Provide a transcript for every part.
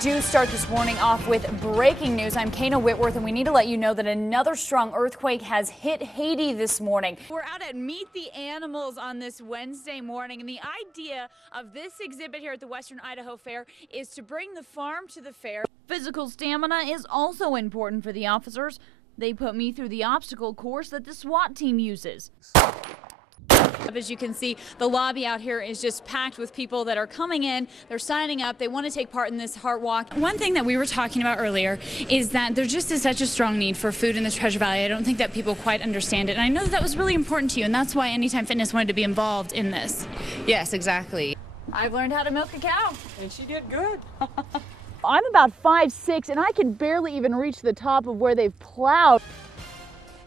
Do start this morning off with breaking news. I'm Kayna Whitworth, and we need to let you know that another strong earthquake has hit Haiti this morning. We're out at Meet the Animals on this Wednesday morning, and the idea of this exhibit here at the Western Idaho Fair is to bring the farm to the fair. Physical stamina is also important for the officers. They put me through the obstacle course that the SWAT team uses. As you can see, the lobby out here is just packed with people that are coming in. They're signing up. They want to take part in this Heart Walk. One thing that we were talking about earlier is that there just is such a strong need for food in the Treasure Valley. I don't think that people quite understand it. And I know that was really important to you, and that's why Anytime Fitness wanted to be involved in this. Yes, exactly. I've learned how to milk a cow. And she did good. I'm about 5'6", and I can barely even reach the top of where they've plowed.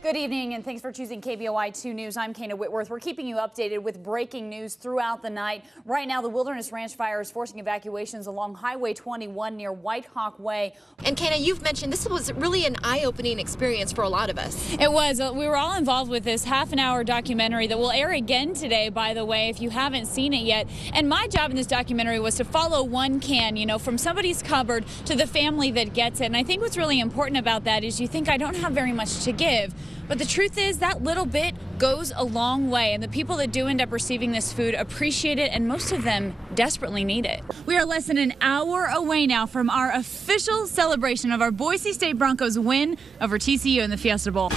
Good evening, and thanks for choosing KBOI 2 News. I'm Kayna Whitworth. We're keeping you updated with breaking news throughout the night. Right now, the Wilderness Ranch fire is forcing evacuations along Highway 21 near White Hawk Way. And Kayna, you've mentioned this was really an eye-opening experience for a lot of us. It was. We were all involved with this half-an-hour documentary that will air again today, by the way, if you haven't seen it yet. And my job in this documentary was to follow one can, from somebody's cupboard to the family that gets it. And I think what's really important about that is you think I don't have very much to give. But the truth is that little bit goes a long way, and the people that do end up receiving this food appreciate it, and most of them desperately need it. We are less than an hour away now from our official celebration of our Boise State Broncos win over TCU in the Fiesta Bowl.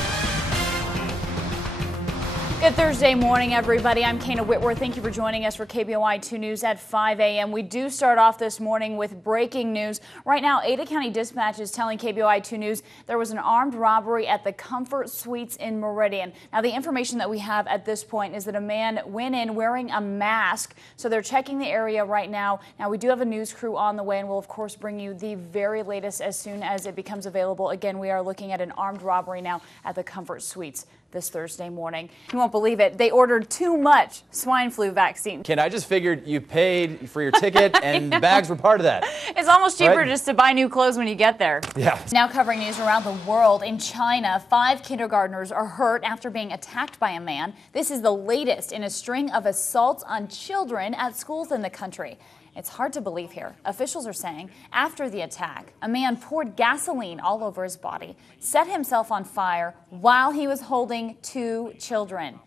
Good Thursday morning, everybody. I'm Kayna Whitworth. Thank you for joining us for KBOI 2 News at 5 a.m. We do start off this morning with breaking news. Right now, Ada County Dispatch is telling KBOI 2 News there was an armed robbery at the Comfort Suites in Meridian. Now, the information that we have at this point is that a man went in wearing a mask, so they're checking the area right now. Now, we do have a news crew on the way, and we'll, of course, bring you the very latest as soon as it becomes available. Again, we are looking at an armed robbery now at the Comfort Suites this Thursday morning. You won't believe it. They ordered too much swine flu vaccine. Ken, I just figured you paid for your ticket and the bags were part of that. It's almost cheaper Right? just to buy new clothes when you get there. Yeah. Now covering news around the world. In China, 5 kindergartners are hurt after being attacked by a man. This is the latest in a string of assaults on children at schools in the country. It's hard to believe here. Officials are saying after the attack, a man poured gasoline all over his body, set himself on fire while he was holding 2 children.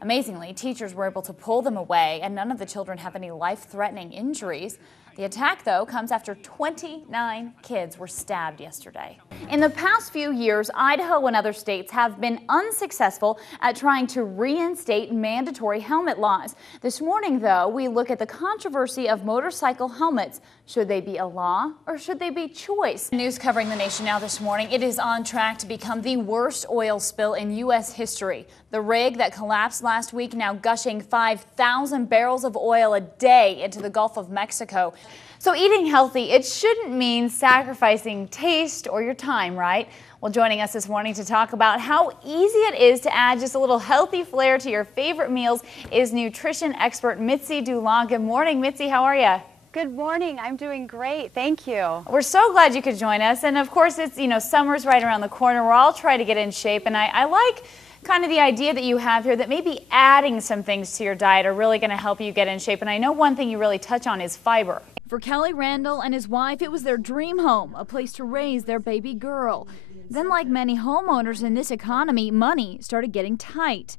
Amazingly, teachers were able to pull them away, and none of the children have any life-threatening injuries. The attack, though, comes after 29 kids were stabbed yesterday. In the past few years, Idaho and other states have been unsuccessful at trying to reinstate mandatory helmet laws. This morning, though, we look at the controversy of motorcycle helmets. Should they be a law or should they be choice? News covering the nation now this morning. It is on track to become the worst oil spill in U.S. history. The rig that collapsed last week now gushing 5,000 barrels of oil a day into the Gulf of Mexico. So eating healthy, it shouldn't mean sacrificing taste or your time, right? Well, joining us this morning to talk about how easy it is to add just a little healthy flair to your favorite meals is nutrition expert Mitzi Dulon. Good morning, Mitzi. How are you? Good morning. I'm doing great. Thank you. We're so glad you could join us. And of course, it's, summer's right around the corner. We're all trying to get in shape. And I like kind of the idea that you have here that maybe adding some things to your diet are really going to help you get in shape. And I know one thing you really touch on is fiber. For Kelly Randall and his wife, it was their dream home, a place to raise their baby girl. Then, like many homeowners in this economy, money started getting tight.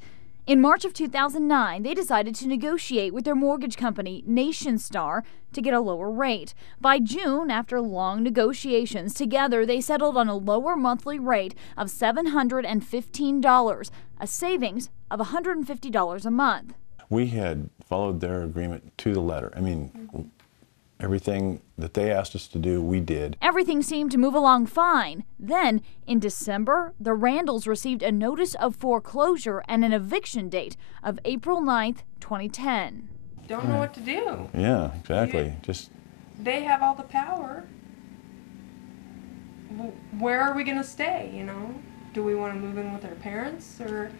In March of 2009, they decided to negotiate with their mortgage company, NationStar, to get a lower rate. By June, after long negotiations, together they settled on a lower monthly rate of $715, a savings of $150 a month. We had followed their agreement to the letter. Everything that they asked us to do, we did. Everything seemed to move along fine. Then, in December, the Randalls received a notice of foreclosure and an eviction date of April 9th, 2010. Don't know what to do. Yeah, exactly. They have all the power. Where are we going to stay, Do we want to move in with our parents or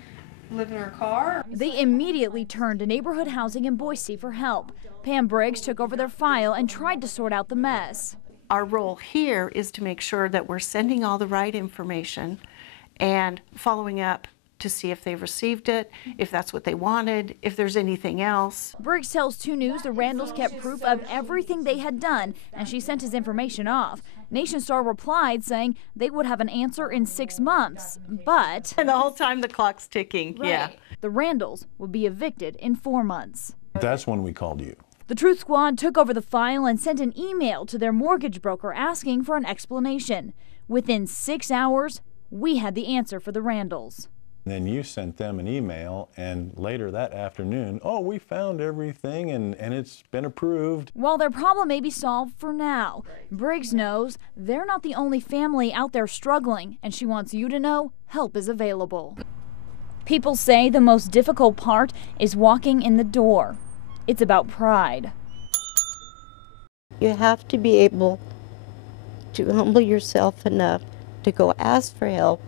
live in our car? They immediately turned to neighborhood housing in Boise for help. Pam Briggs took over their file and tried to sort out the mess. Our role here is to make sure that we're sending all the right information and following up to see if they've received it, if that's what they wanted, if there's anything else. Briggs tells 2 News the Randalls kept proof of everything they had done, and she sent his information off. Nation Star replied saying they would have an answer in 6 months, but... And the whole time the clock's ticking, yeah. The Randalls would be evicted in 4 months. That's when we called you. The Truth Squad took over the file and sent an email to their mortgage broker asking for an explanation. Within 6 hours, we had the answer for the Randalls. Then you sent them an email, and later that afternoon, oh, we found everything and it's been approved. While their problem may be solved for now, Briggs knows they're not the only family out there struggling, and she wants you to know help is available. People say the most difficult part is walking in the door. It's about pride. You have to be able to humble yourself enough to go ask for help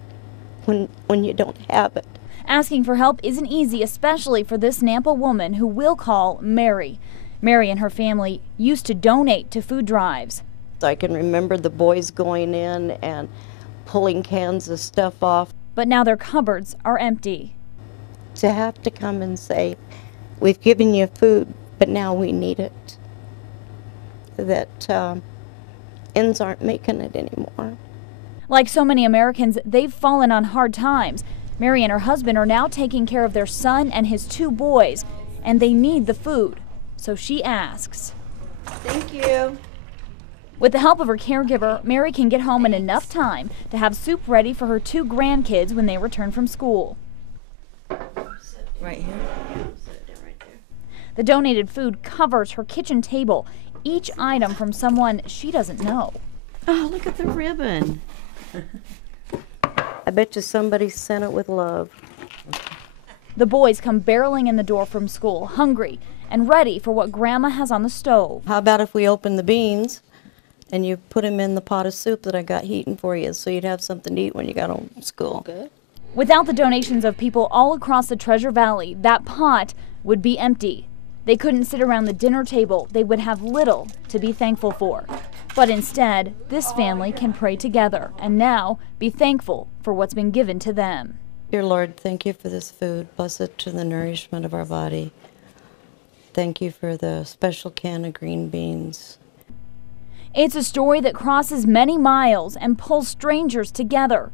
when you don't have it. Asking for help isn't easy, especially for this Nampa woman who we'll call Mary. Mary and her family used to donate to food drives. I can remember the boys going in and pulling cans of stuff off. But now their cupboards are empty. To have to come and say, we've given you food, but now we need it. That ends aren't making it anymore. Like so many Americans, they've fallen on hard times. Mary and her husband are now taking care of their son and his 2 boys, and they need the food. So she asks. Thank you. With the help of her caregiver, Mary can get home in enough time to have soup ready for her 2 grandkids when they return from school. Right here. The donated food covers her kitchen table, each item from someone she doesn't know. Oh, look at the ribbon. I bet you somebody sent it with love. The boys come barreling in the door from school, hungry and ready for what Grandma has on the stove. How about if we open the beans and you put them in the pot of soup that I got heating for you so you'd have something to eat when you got home from school? Good. Without the donations of people all across the Treasure Valley, that pot would be empty. They couldn't sit around the dinner table. They would have little to be thankful for. But instead, this family can pray together and now be thankful for what's been given to them. Dear Lord, thank you for this food. Bless it to the nourishment of our body. Thank you for the special can of green beans. It's a story that crosses many miles and pulls strangers together.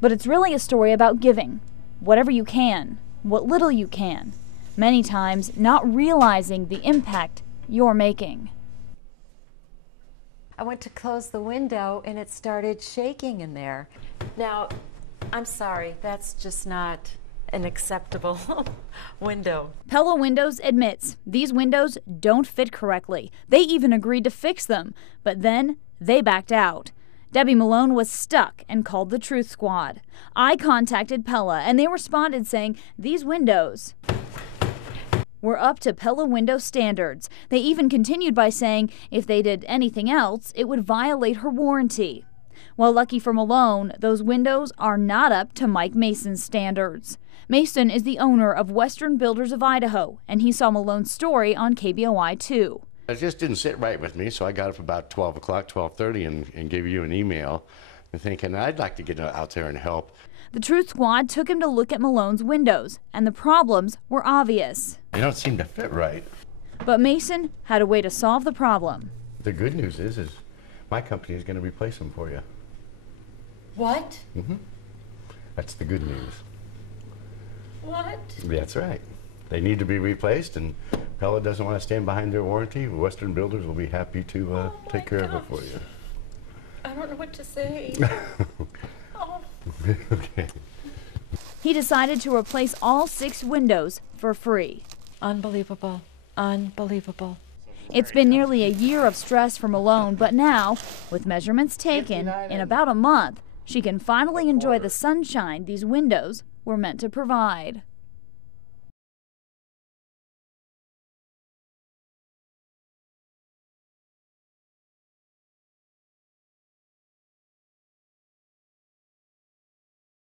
But it's really a story about giving, whatever you can, what little you can. Many times not realizing the impact you're making. I went to close the window and it started shaking in there. Now, I'm sorry, that's just not an acceptable window. Pella Windows admits these windows don't fit correctly. They even agreed to fix them, but then they backed out. Debbie Malone was stuck and called the Truth Squad. I contacted Pella and they responded saying these windows were up to Pella Window standards. They even continued by saying if they did anything else, it would violate her warranty. Well, lucky for Malone, those windows are not up to Mike Mason's standards. Mason is the owner of Western Builders of Idaho, and he saw Malone's story on KBOI2. It just didn't sit right with me, so I got up about 12 o'clock, 12:30, and gave you an email and thinking I'd like to get out there and help. The Truth Squad took him to look at Malone's windows, and the problems were obvious. They don't seem to fit right. But Mason had a way to solve the problem. The good news is my company is going to replace them for you. What? Mm-hmm. That's the good news. What? That's right. They need to be replaced, and Pella doesn't want to stand behind their warranty. Western Builders will be happy to take care of it for you. I don't know what to say. Okay. He decided to replace all 6 windows for free. Unbelievable. Unbelievable. It's been nearly a year of stress for Malone, but now, with measurements taken, in about a month, she can finally enjoy the sunshine these windows were meant to provide.